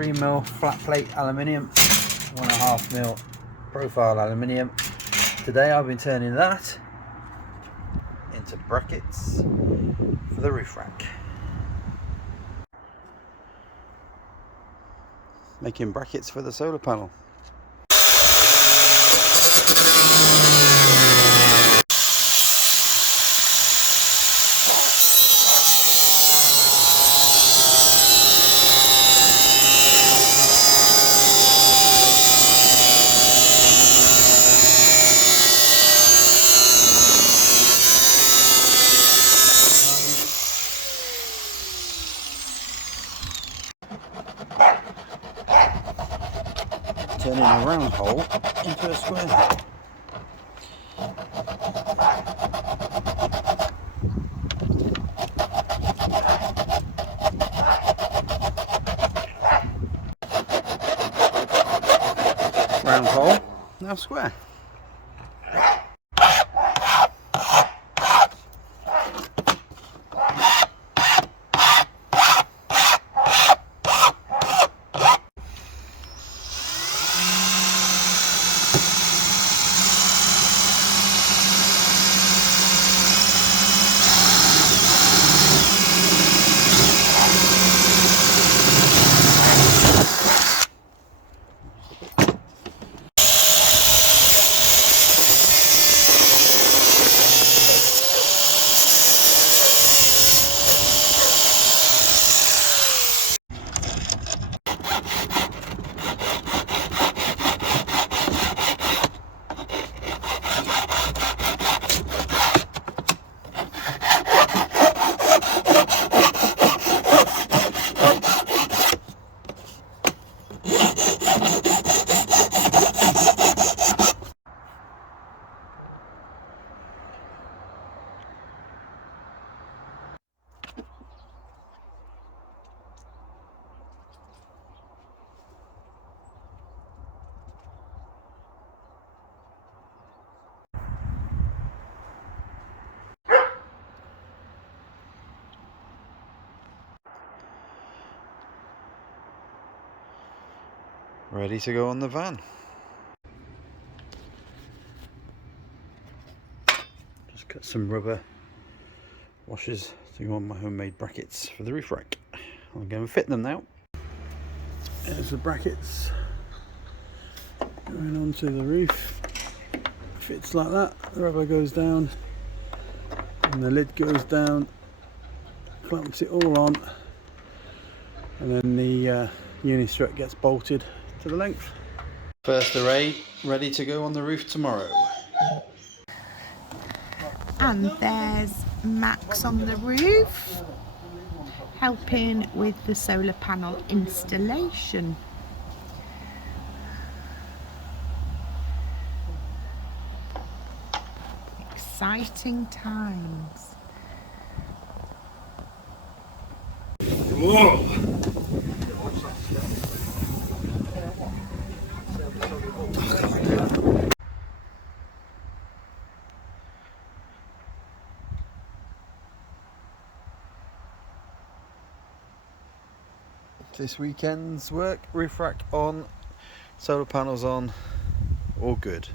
3mm flat plate aluminium, 1.5mm profile aluminium. Today I've been turning that into brackets for the roof rack. Making brackets for the solar panel. Turning a round hole into a square hole. Round hole, now square. Ready to go on the van. Just cut some rubber washers to go on my homemade brackets for the roof rack. I'll go and fit them now. There's the brackets going onto the roof. Fits like that. The rubber goes down and the lid goes down, clamps it all on, and then the uni-strut gets bolted to the length. First array ready to go on the roof tomorrow. And there's Max on the roof helping with the solar panel installation. Exciting times. Whoa! This weekend's work, roof rack on, solar panels on, all good.